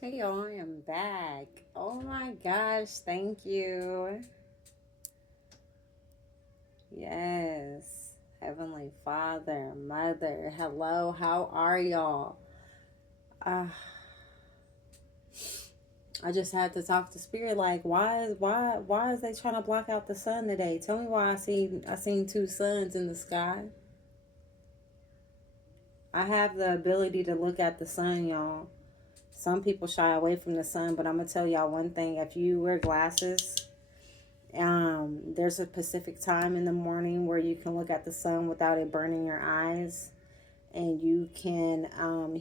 Hey y'all, I am back. Oh my gosh, thank you. Yes. Heavenly Father, Mother, hello, how are y'all? Uh, I just had to talk to Spirit like why is they trying to block out the sun today? Tell me why I seen two suns in the sky. I have the ability to look at the sun, y'all. Some people shy away from the sun, but I'm gonna tell y'all one thing. If you wear glasses, there's a specific time in the morning where you can look at the sun without it burning your eyes, and you can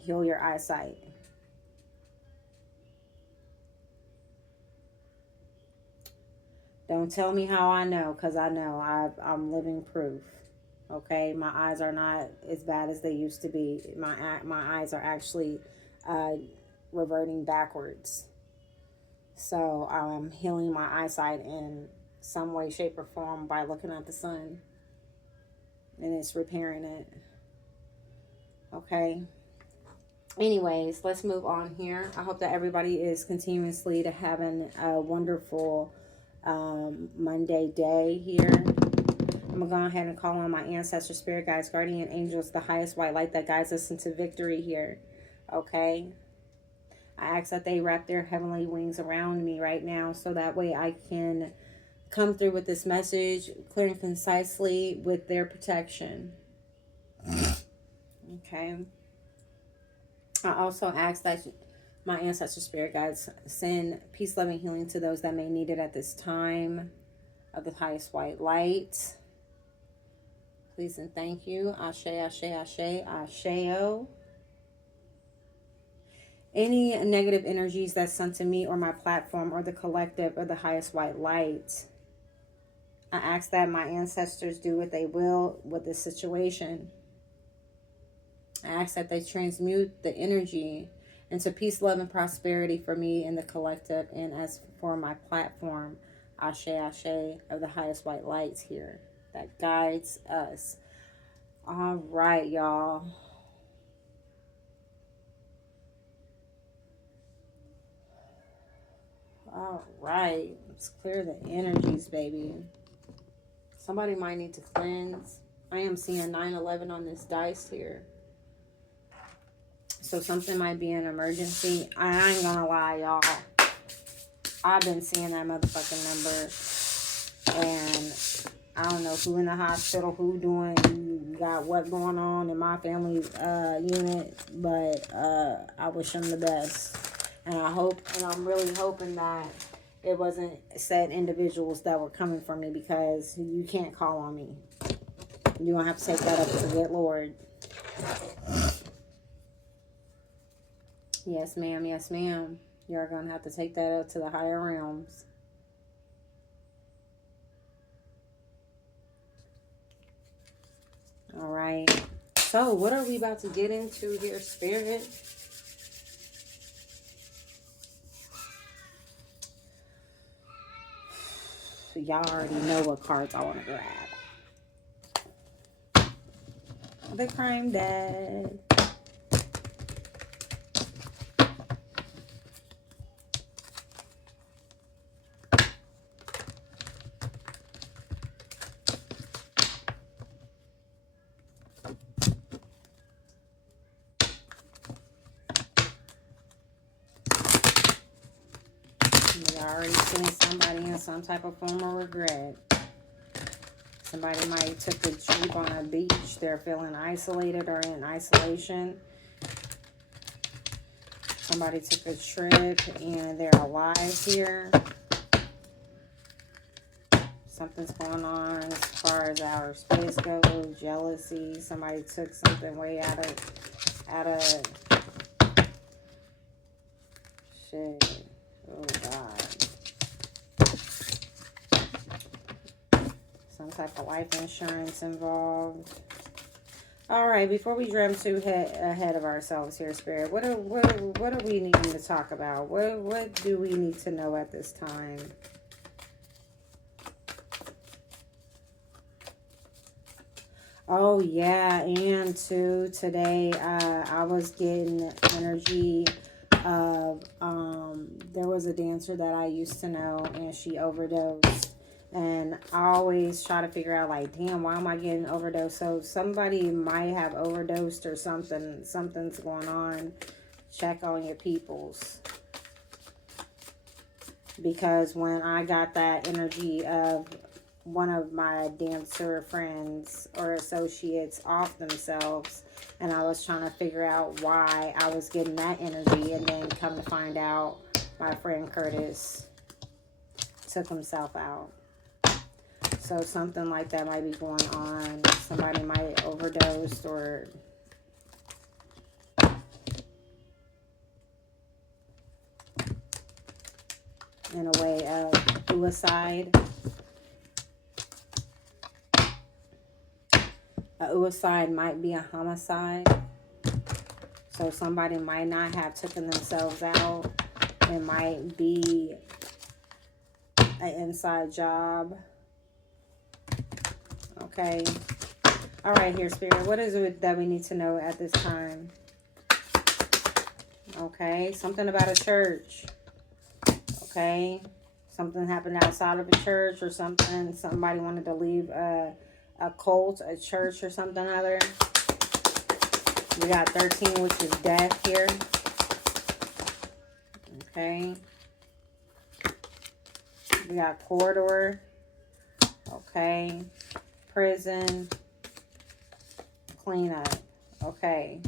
heal your eyesight. Don't tell me how I know, because I know I'm living proof. Okay, my eyes are not as bad as they used to be. My eyes are actually uh, reverting backwards. So I'm healing my eyesight in some way, shape, or form by looking at the sun, and it's repairing it. Okay. Anyways, let's move on here. I hope that everybody is continuously to having a wonderful Monday day here. I'm gonna go ahead and call on my ancestor, spirit guides, guardian angels, the highest white light that guides us into victory here. Okay. I ask that they wrap their heavenly wings around me right now so that way I can come through with this message clear and concisely with their protection. Okay. I also ask that my ancestor spirit guides send peace, love, and healing to those that may need it at this time of the highest white light. Please and thank you. Ashe, ashe, ashe, asheo. Any negative energies that's sent to me or my platform or the collective of the highest white light, I ask that my ancestors do what they will with this situation. I ask that they transmute the energy into peace, love, and prosperity for me and the collective, and as for my platform, Ashe Ashe of the highest white lights here that guides us. All right, y'all. All right. Let's clear the energies, baby. Somebody might need to cleanse. I am seeing 911 on this dice here. So something might be an emergency. I ain't gonna lie, y'all. I've been seeing that motherfucking number, and I don't know who in the hospital, who got what going on in my family unit, but I wish them the best, and I'm really hoping that it wasn't said individuals that were coming for me, because you can't call on me. You're gonna have to take that up to the good Lord. Yes, ma'am. Yes, ma'am. You're gonna have to take that up to the higher realms. All right. So, what are we about to get into here, Spirit? Y'all already know what cards I want to grab. The Crime Dad. You already seen somebody in some type of form of regret. Somebody might took a trip on a beach. They're feeling isolated or in isolation. Somebody took a trip and they're alive here. Something's going on as far as our space goes. Jealousy. Somebody took something way out of shit. Oh God. Some type of life insurance involved. All right, before we jump too ahead of ourselves here, Spirit, what are we needing to talk about? What do we need to know at this time? Oh yeah, and too today I was getting energy of there was a dancer that I used to know, and she overdosed. And I always try to figure out, like, damn, why am I getting overdosed? So somebody might have overdosed or something. Something's going on. Check on your peoples. Because when I got that energy of one of my dancer friends or associates off themselves, and I was trying to figure out why I was getting that energy, and then come to find out my friend Curtis took himself out. So something like that might be going on. Somebody might overdose, or in a way of suicide. A suicide might be a homicide. So somebody might not have taken themselves out. It might be an inside job. Okay. All right, here, Spirit. What is it that we need to know at this time? Okay. Something about a church. Okay. Something happened outside of a church or something. Somebody wanted to leave a cult, a church, or something other. We got 13, which is death here. Okay. We got corridor. Okay. Prison. Cleanup. Okay.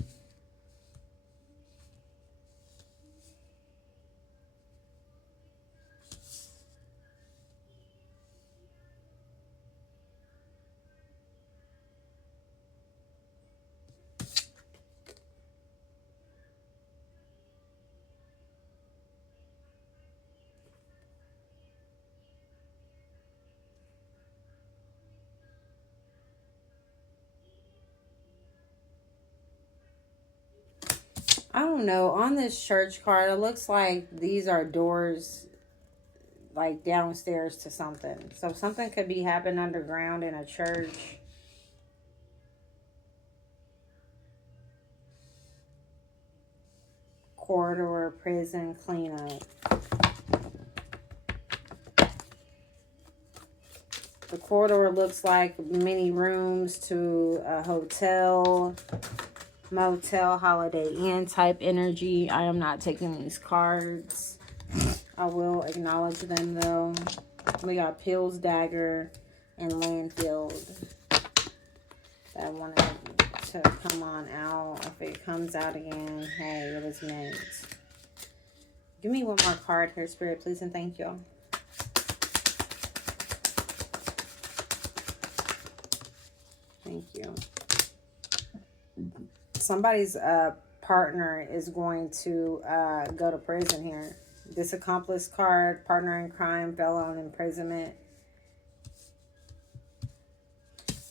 I don't know. On this church card, it looks like these are doors like downstairs to something. So something could be happening underground in a church. Corridor, prison, cleanup. The corridor looks like many rooms to a hotel, motel, Holiday Inn type energy. I am not taking these cards. I will acknowledge them though. We got Pills, Dagger, and Landfield. That wanted to come on out. If it comes out again, hey, it was meant. Give me one more card here, Spirit, please, and thank you. Thank you. Somebody's partner is going to go to prison here. This accomplice card, partner in crime, fellow on imprisonment.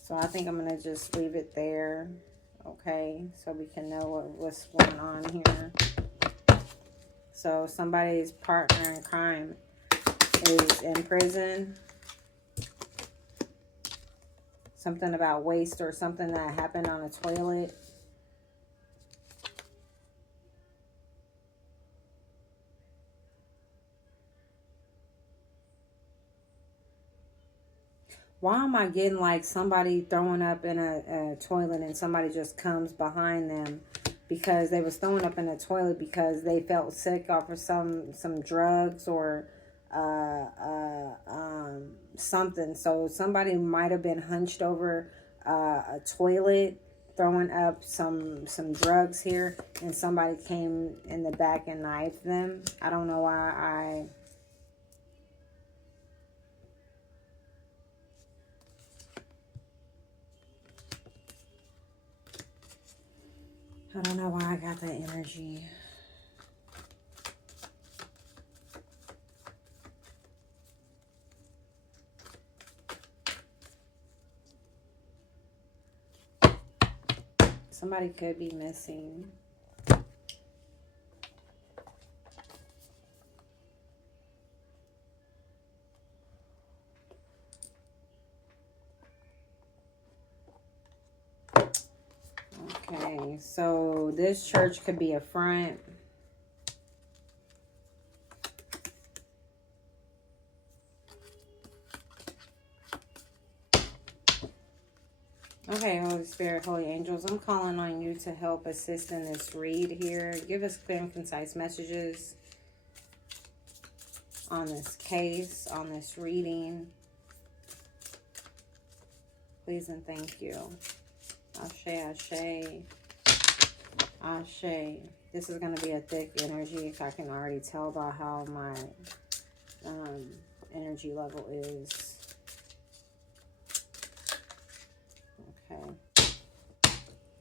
So I think I'm going to just leave it there. Okay, so we can know what's going on here. So somebody's partner in crime is in prison. Something about waste or something that happened on a toilet. Why am I getting like somebody throwing up in a toilet and somebody just comes behind them because they was throwing up in a toilet because they felt sick off of some drugs or something. So somebody might have been hunched over a toilet throwing up some drugs here, and somebody came in the back and knifed them. I don't know why I don't know why I got that energy. Somebody could be missing. Okay, so this church could be a front. Okay, Holy Spirit, Holy Angels, I'm calling on you to help assist in this read here. Give us clear and concise messages on this case, on this reading. Please and thank you. Ashe, ashe, ashe. This is going to be a thick energy. I can already tell by how my energy level is. Okay.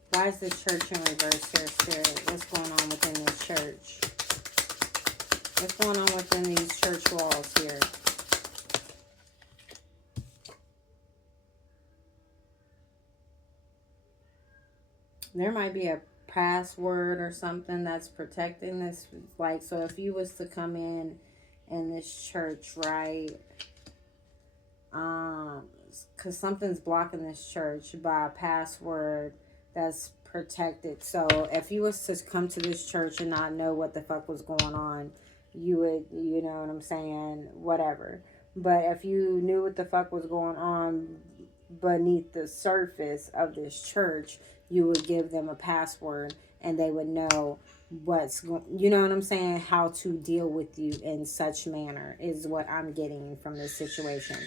Why is this church in reverse here, Spirit? What's going on within this church? What's going on within these church walls here? There might be a password or something that's protecting this. Like, so if you was to come in this church, right? Because something's blocking this church by a password that's protected. So if you was to come to this church and not know what the fuck was going on, you would, you know what I'm saying, whatever. But if you knew what the fuck was going on beneath the surface of this church, you would give them a password and they would know what's going, you know what I'm saying, how to deal with you in such manner is what I'm getting from this situation.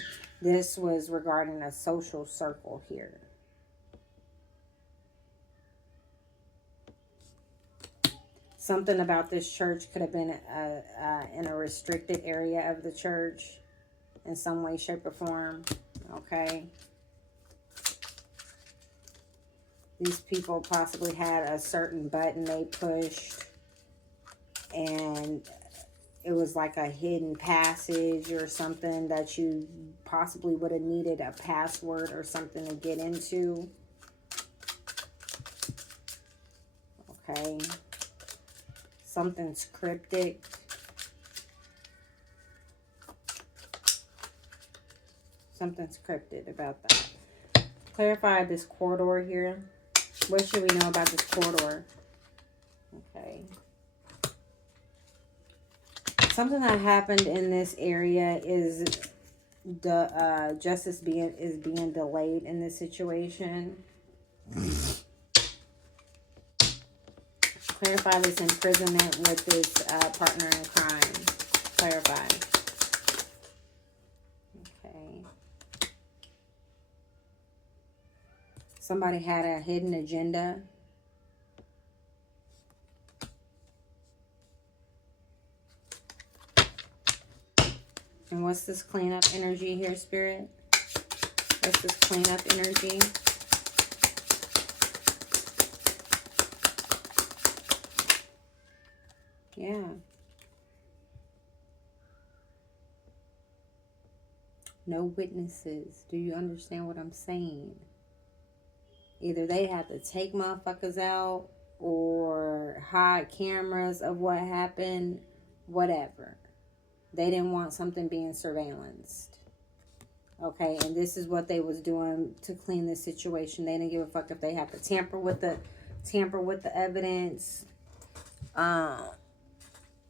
This was regarding a social circle here. Something about this church could have been in a restricted area of the church in some way, shape, or form. Okay. These people possibly had a certain button they pushed and it was like a hidden passage or something that you possibly would have needed a password or something to get into. Okay. Something's cryptic. Something's cryptic about that. Clarify this corridor here. What should we know about this corridor? Okay. Something that happened in this area is the justice is being delayed in this situation. Clarify this imprisonment with this partner in crime. Clarify. Okay. Somebody had a hidden agenda. And what's this cleanup energy here, Spirit? What's this cleanup energy? Yeah. No witnesses. Do you understand what I'm saying? Either they have to take motherfuckers out or hide cameras of what happened, whatever. They didn't want something being surveillanced. Okay, and this is what they was doing to clean this situation. They didn't give a fuck if they had to tamper with the evidence.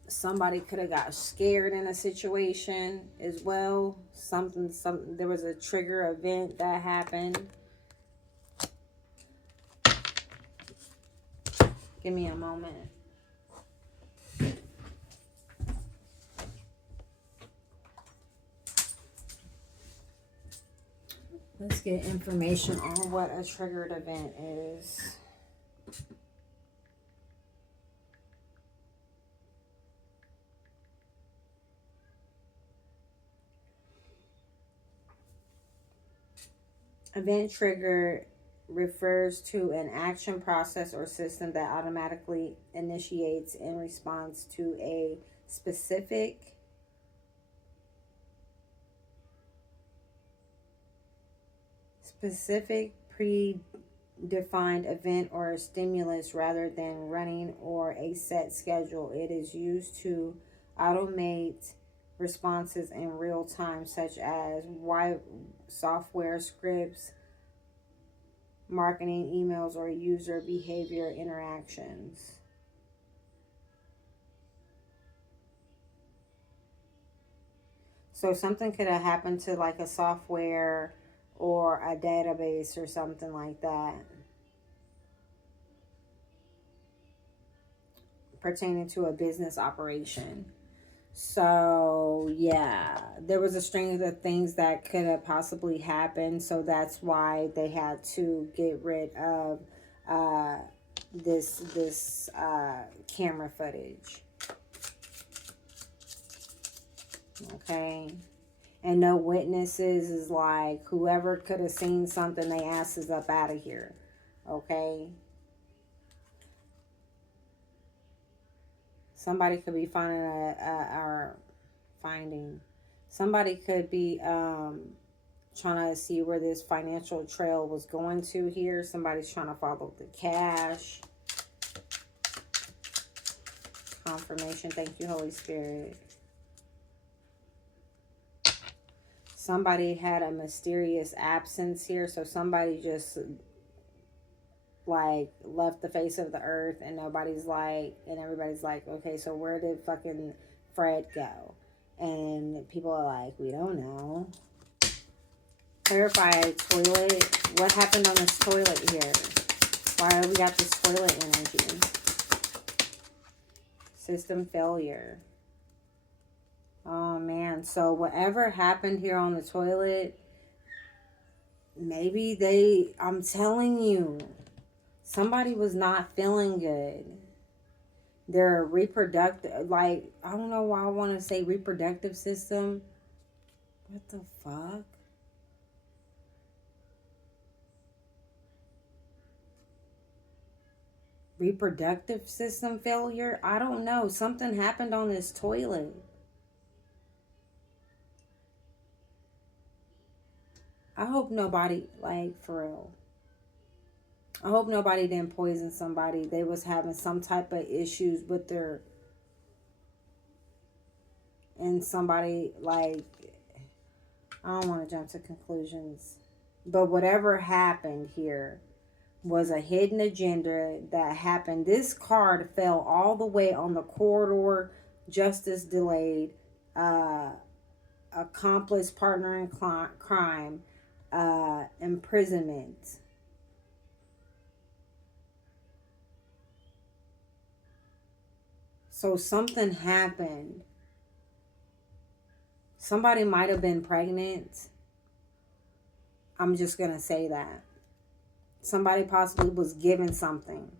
Somebody could have got scared in a situation as well. There was a trigger event that happened. Give me a moment. Let's get information on what a triggered event is. Event trigger refers to an action process or system that automatically initiates in response to a specific predefined event or stimulus rather than running or a set schedule. It is used to automate responses in real time, such as software scripts, marketing emails, or user behavior interactions. So something could have happened to like a software or a database or something like that pertaining to a business operation. So, yeah, there was a string of things that could have possibly happened. So that's why they had to get rid of uh, this camera footage. Okay. And no witnesses is like whoever could have seen something, they ass is up out of here. Okay. Somebody could be somebody could be trying to see where this financial trail was going to here. Somebody's trying to follow the cash. Confirmation. Thank you, Holy Spirit. Somebody had a mysterious absence here. So somebody just like left the face of the earth, and everybody's like, okay, so where did fucking Fred go? And people are like, we don't know. Clarify toilet. What happened on this toilet here? Why we got this toilet energy? System failure. Oh man, so whatever happened here on the toilet, maybe I'm telling you, somebody was not feeling good. Their reproductive, like, I don't know why I want to say reproductive system. What the fuck? Reproductive system failure? I don't know. Something happened on this toilet. I hope nobody, like, for real. I hope nobody didn't poison somebody. They was having some type of issues with their, and somebody, like, I don't want to jump to conclusions. But whatever happened here was a hidden agenda that happened. This card fell all the way on the corridor. Justice delayed. Accomplice, partner in crime. Imprisonment. So something happened. Somebody might have been pregnant. I'm just going to say that. Somebody possibly was given something.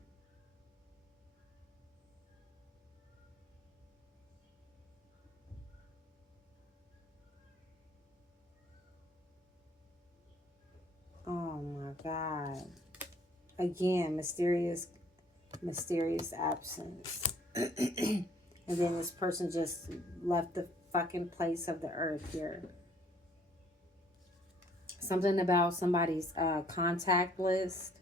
Oh my God. Again, mysterious absence. And then this person just left the fucking place of the earth here. Something about somebody's contact list.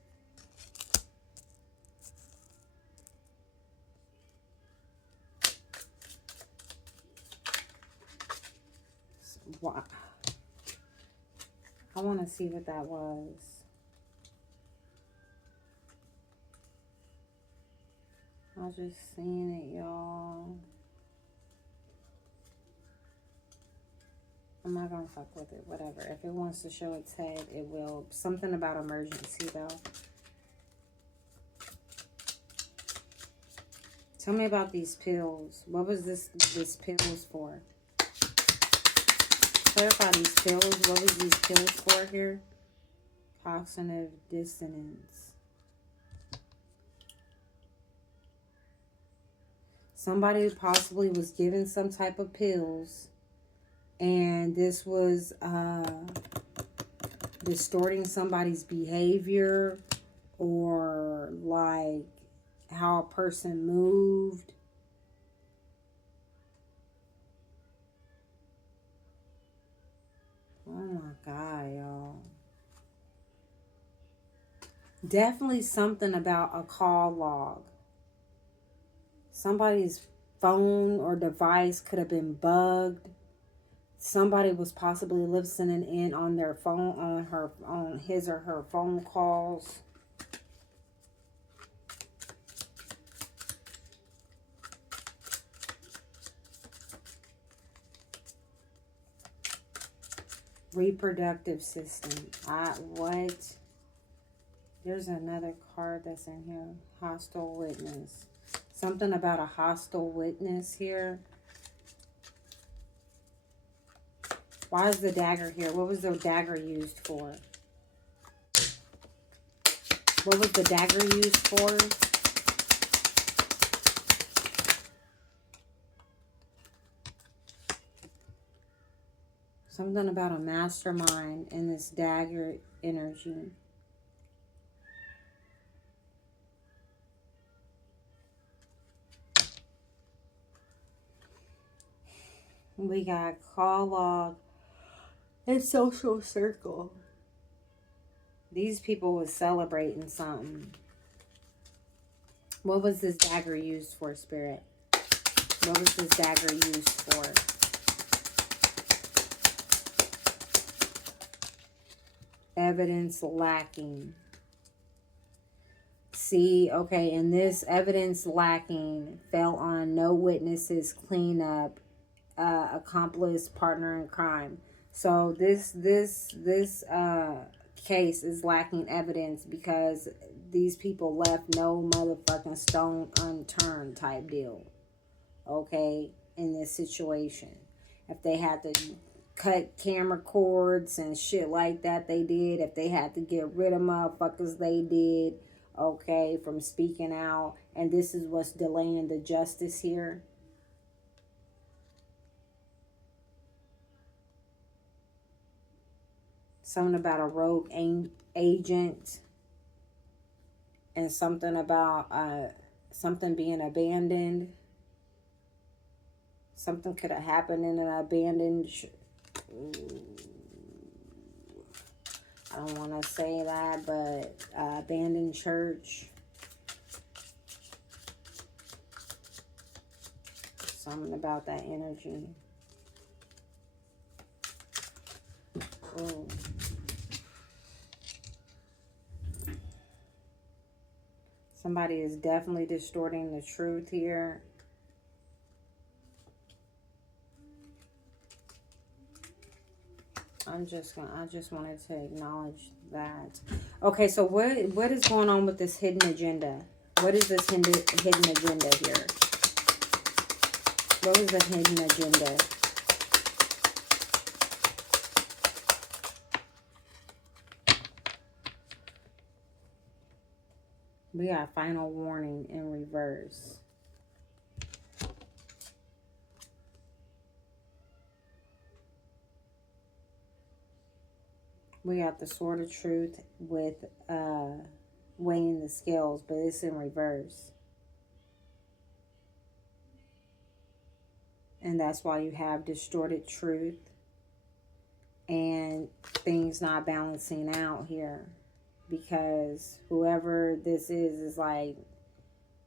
I want to see what that was. I was just seeing it, y'all. I'm not gonna fuck with it. Whatever. If it wants to show its head, it will. Something about emergency, though. Tell me about these pills. What was this pills for? Clarify these pills. What was these pills for here? Cognitive dissonance. Somebody possibly was given some type of pills, and this was distorting somebody's behavior, or like how a person moved. Oh my God, y'all. Definitely something about a call log. Somebody's phone or device could have been bugged. Somebody was possibly listening in on their phone, on his or her phone calls. Reproductive system. What? There's another card that's in here. Hostile witness. Something about a hostile witness here. Why is the dagger here? What was the dagger used for? What was the dagger used for? Something about a mastermind in this dagger energy. We got call log and social circle. These people was celebrating something. What was this dagger used for, Spirit? What was this dagger used for? Evidence lacking. See, okay, and this evidence lacking fell on no witnesses, cleanup, accomplice, partner in crime. So this case is lacking evidence because these people left no motherfucking stone unturned type deal. Okay, in this situation, if they had to cut camera cords and shit like that, they did. If they had to get rid of motherfuckers, they did. Okay, from speaking out. And this is what's delaying the justice here. Something about a rogue agent. And something about something being abandoned. Something could have happened in an abandoned... I don't want to say that, but abandoned church. Something about that energy. Ooh. Somebody is definitely distorting the truth here. I just wanted to acknowledge that. Okay, so what is going on with this hidden agenda? What is this hidden agenda here? What was the hidden agenda? We got final warning in reverse. We got the sword of truth with weighing the scales, but it's in reverse. And that's why you have distorted truth and things not balancing out here. Because whoever this is like,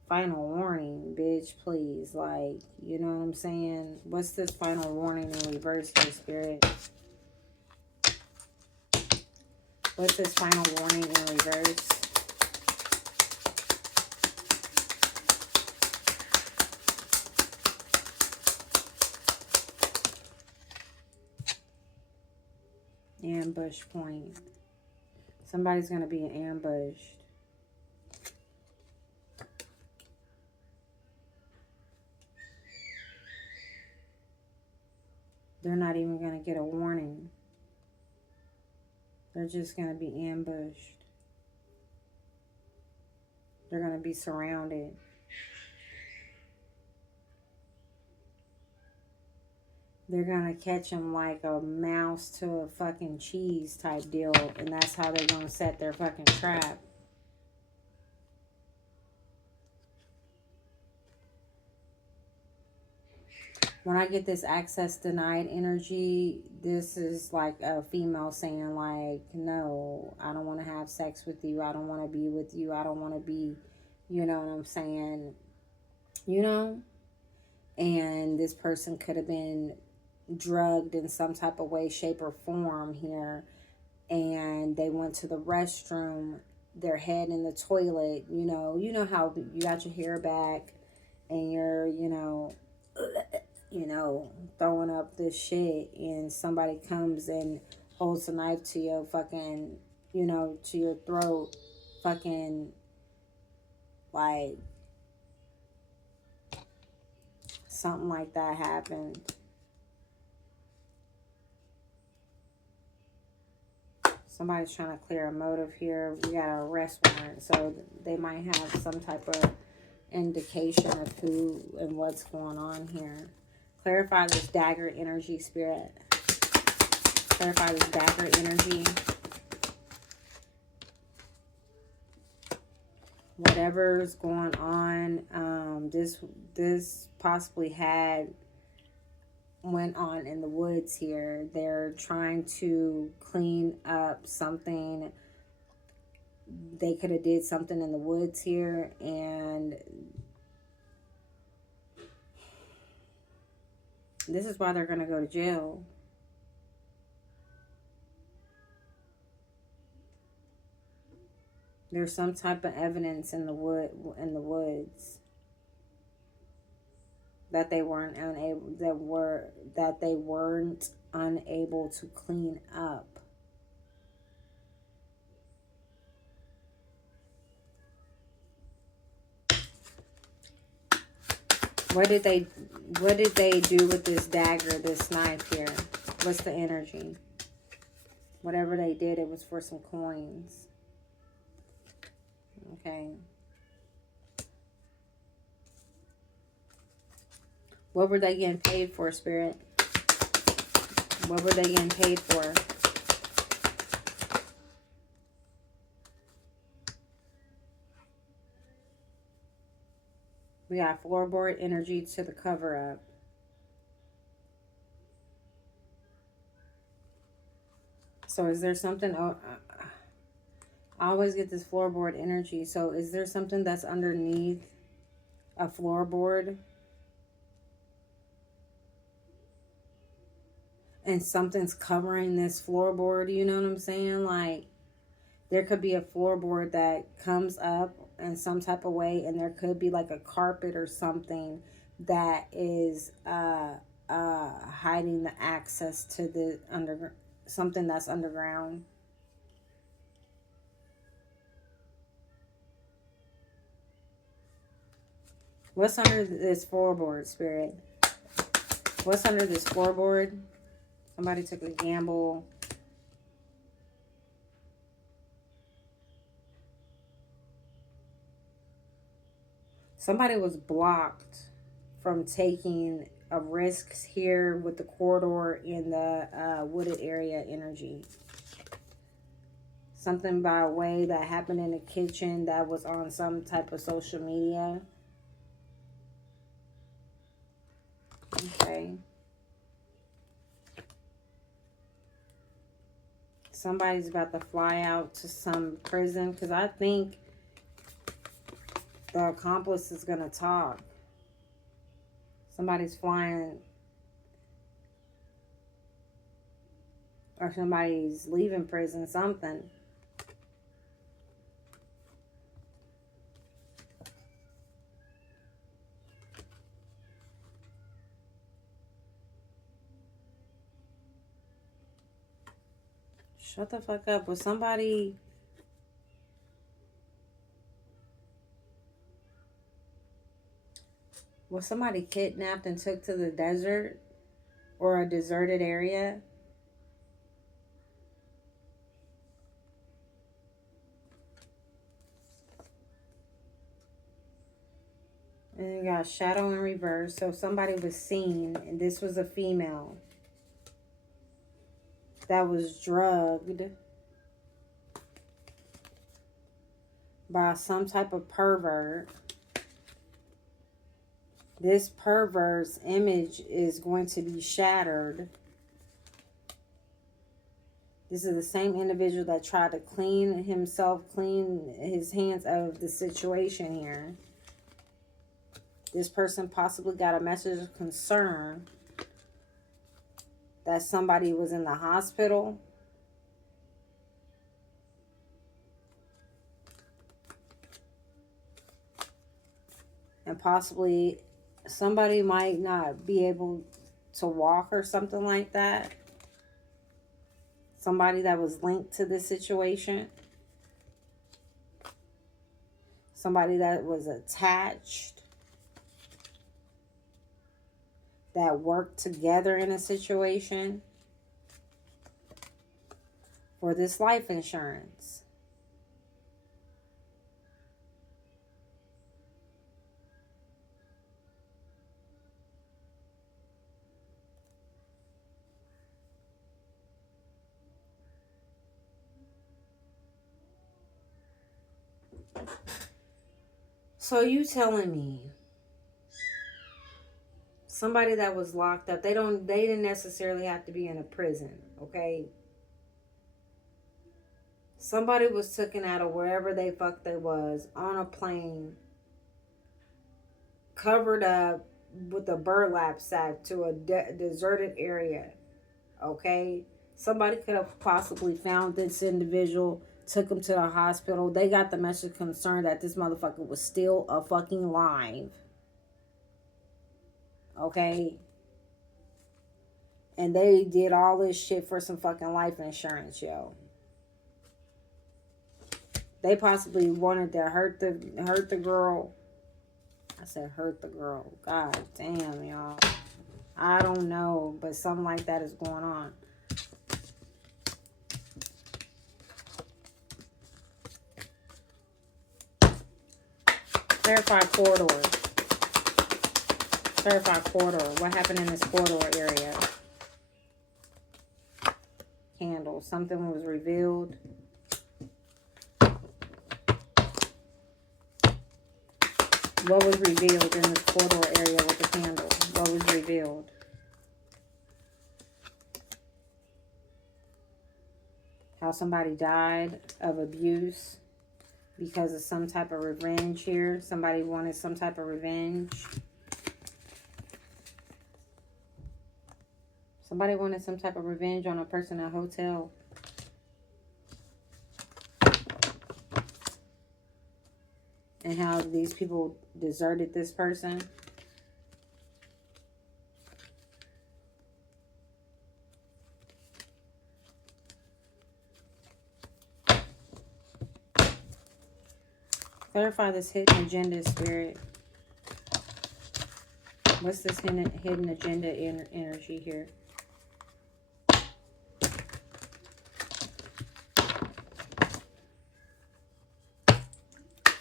final warning, bitch, please. Like, you know what I'm saying? What's this final warning in reverse here, Spirit? What's this final warning in reverse? Ambush point. Somebody's going to be ambushed. They're not even going to get a warning. They're just going to be ambushed. They're going to be surrounded. They're going to catch them like a mouse to a fucking cheese type deal. And that's how they're going to set their fucking trap. When I get this access denied energy, this is like a female saying like, no, I don't want to have sex with you. I don't want to be with you. I don't want to be, you know what I'm saying? You know? And this person could have been drugged in some type of way, shape, or form here. And they went to the restroom, their head in the toilet. You know how you got your hair back and you're, you know, throwing up this shit, and somebody comes and holds a knife to your fucking, you know, to your throat, fucking, like, something like that happened. Somebody's trying to clear a motive here. We got an arrest warrant, so they might have some type of indication of who and what's going on here. Clarify this dagger energy, Spirit. Clarify this dagger energy. Whatever's going on, this possibly went on in the woods here. They're trying to clean up something. They could have did something in the woods here, and this is why they're going to go to jail. There's some type of evidence in the woods that they weren't unable to clean up. What did they do with this dagger, this knife here? What's the energy? Whatever they did, it was for some coins. Okay. What were they getting paid for, Spirit? What were they getting paid for? We got floorboard energy to the cover up. So is there something... I always get this floorboard energy. So is there something that's underneath a floorboard? And something's covering this floorboard, you know what I'm saying? Like, there could be a floorboard that comes up in some type of way, and there could be like a carpet or something that is hiding the access to the something that's underground. What's under this floorboard, Spirit? What's under this floorboard? Somebody took a gamble. Somebody was blocked from taking a risk here with the corridor in the wooded area energy. Something by way that happened in the kitchen that was on some type of social media. Okay. Somebody's about to fly out to some prison, because I think the accomplice is going to talk. Somebody's flying, or somebody's leaving prison, something. Shut the fuck up. Was somebody kidnapped and took to the desert or a deserted area? And you got shadow in reverse. So somebody was seen, and this was a female that was drugged by some type of pervert. This pervert's image is going to be shattered. This is the same individual that tried to clean his hands out of the situation here. This person possibly got a message of concern that somebody was in the hospital. And possibly somebody might not be able to walk or something like that. Somebody that was linked to this situation. Somebody that was attached. That worked together in a situation. For this life insurance. So you telling me somebody that was locked up, they didn't necessarily have to be in a prison, okay? Somebody was taken out of wherever they fuck they was on a plane, covered up with a burlap sack to a deserted area, okay? Somebody could have possibly found this individual, took him to the hospital. They got the message concerned that this motherfucker was still a fucking alive, okay? And they did all this shit for some fucking life insurance, yo. They possibly wanted to hurt the girl. I said hurt the girl. God damn, y'all. I don't know, but something like that is going on. Clarify corridor. Clarify corridor. What happened in this corridor area? Candle. Something was revealed. What was revealed in this corridor area with the candle? What was revealed? How somebody died of abuse because of some type of revenge here. Somebody wanted some type of revenge. Somebody wanted some type of revenge on a person in a hotel. And how these people deserted this person. Clarify this hidden agenda, Spirit. What's this hidden agenda energy here?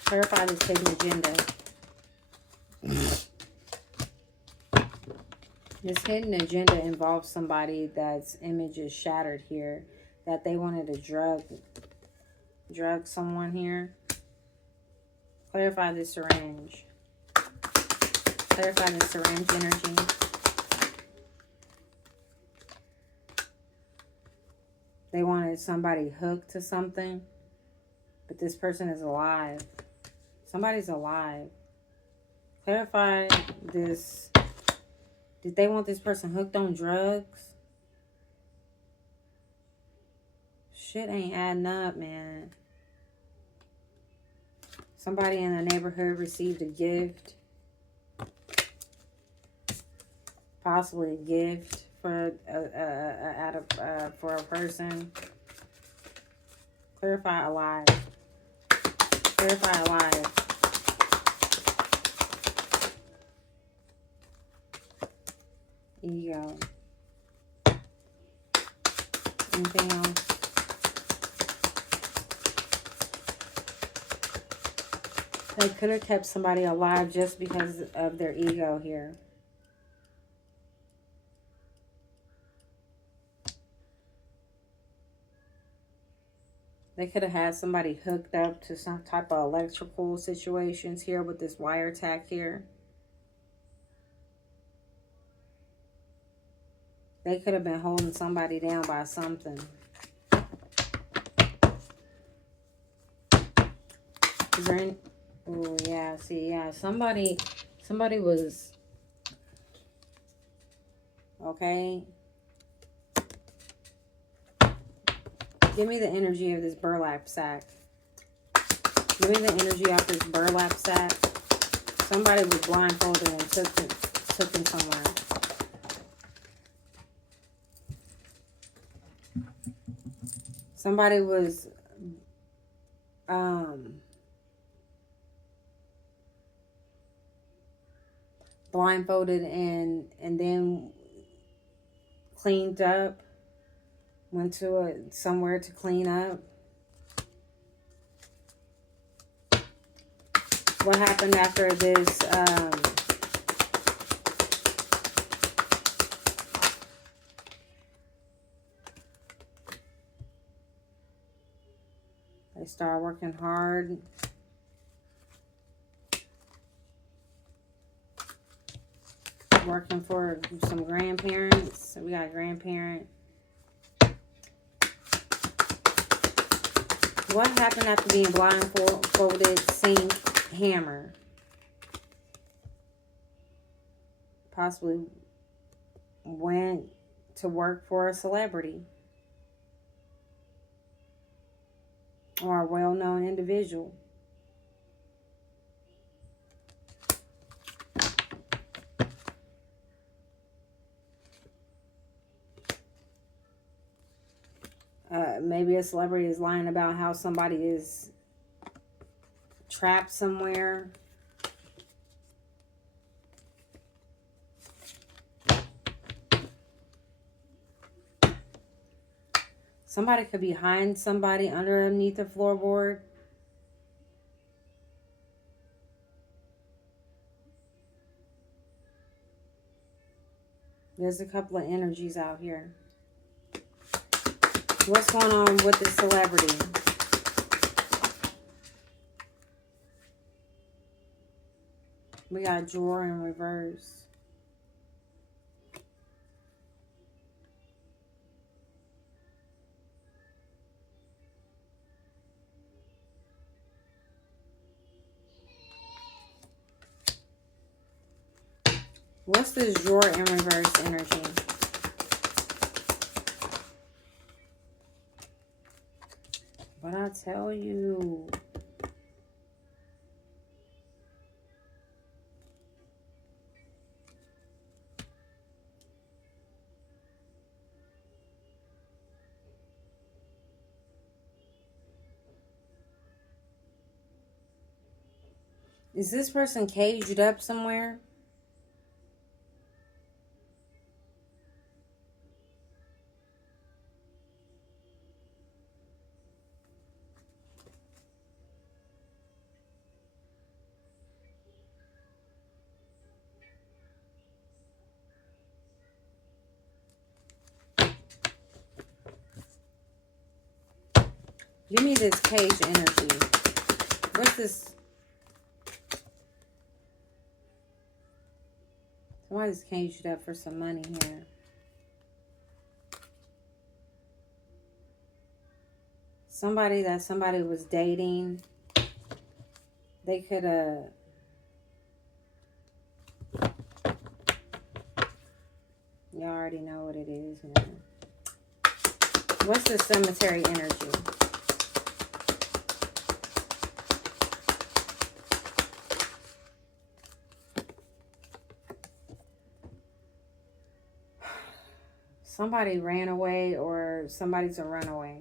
Clarify this hidden agenda. This hidden agenda involves somebody that's image is shattered here. That they wanted to drug someone here. Clarify this syringe. Clarify this syringe energy. They wanted somebody hooked to something. But this person is alive. Somebody's alive. Clarify this. Did they want this person hooked on drugs? Shit ain't adding up, man. Somebody in the neighborhood received a gift. Possibly a gift for a person. Clarify alive. Clarify alive. Ego. Anything else? They could have kept somebody alive just because of their ego here. They could have had somebody hooked up to some type of electrical situations here with this wiretap here. They could have been holding somebody down by something. Is there any... Oh, yeah, see, yeah. Somebody was... Okay. Give me the energy of this burlap sack. Give me the energy off this burlap sack. Somebody was blindfolded and took him somewhere. Somebody was blindfolded and then cleaned up, went to somewhere to clean up. What happened after this? They started working hard. Working for some grandparents. So we got a grandparent. What happened after being blindfolded? Sink, hammer. Possibly went to work for a celebrity or a well-known individual. Maybe a celebrity is lying about how somebody is trapped somewhere. Somebody could be hiding somebody underneath the floorboard. There's a couple of energies out here. What's going on with the celebrity? We got drawer in reverse. What's this drawer in reverse energy? But I tell you, is this person caged up somewhere? Give me this cage energy. What's this? Somebody's caged up for some money here. Somebody that somebody was dating. They could have... You already know what it is, man. What's the cemetery energy? Somebody ran away or somebody's a runaway.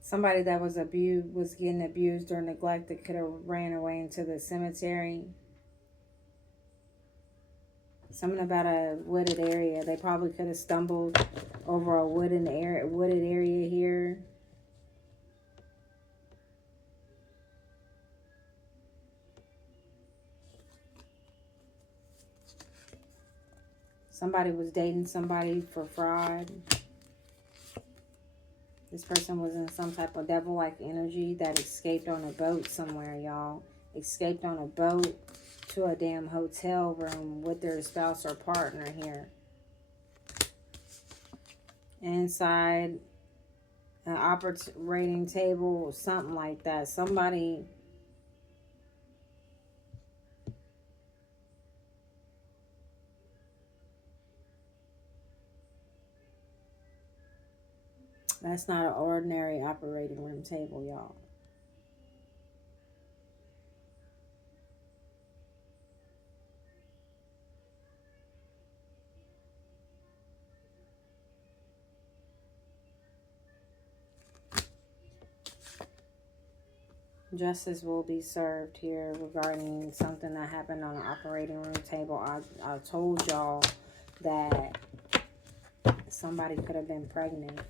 Somebody that was getting abused or neglected could have ran away into the cemetery. Something about a wooded area. They probably could have stumbled over a wooded area here. Somebody was dating somebody for fraud. This person was in some type of devil-like energy that escaped on a boat somewhere, y'all. Escaped on a boat to a damn hotel room with their spouse or partner here. Inside an operating table, something like that. Somebody... That's not an ordinary operating room table, y'all. Justice will be served here regarding something that happened on the operating room table. I told y'all that somebody could have been pregnant.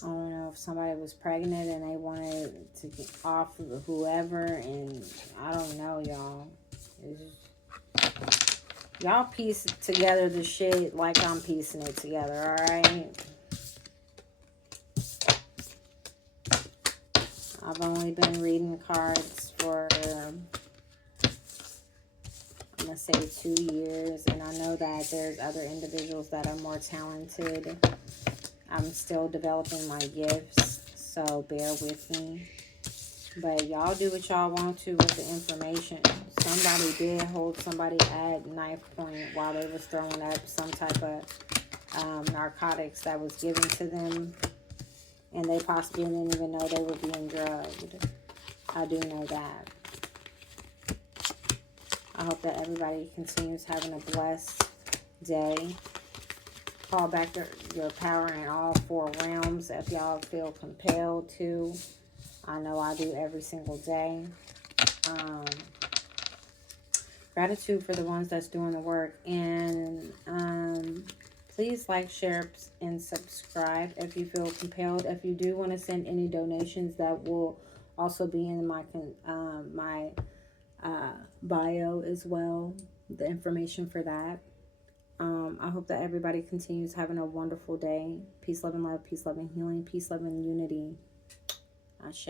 I don't know if somebody was pregnant and they wanted to get off of whoever, and I don't know, y'all. Y'all piece together the shit like I'm piecing it together, alright? I've only been reading cards for, I'm going to say 2 years, and I know that there's other individuals that are more talented. I'm still developing my gifts, so bear with me. But y'all do what y'all want to with the information. Somebody did hold somebody at knife point while they was throwing up some type of narcotics that was given to them. And they possibly didn't even know they were being drugged. I do know that. I hope that everybody continues having a blessed day. Call back your power in all 4 realms if y'all feel compelled to. I know I do every single day. Gratitude for the ones that's doing the work. And please like, share, and subscribe if you feel compelled. If you do want to send any donations, that will also be in my bio as well. The information for that. I hope that everybody continues having a wonderful day. Peace, love, and love. Peace, love, and healing. Peace, love, and unity. Ashe.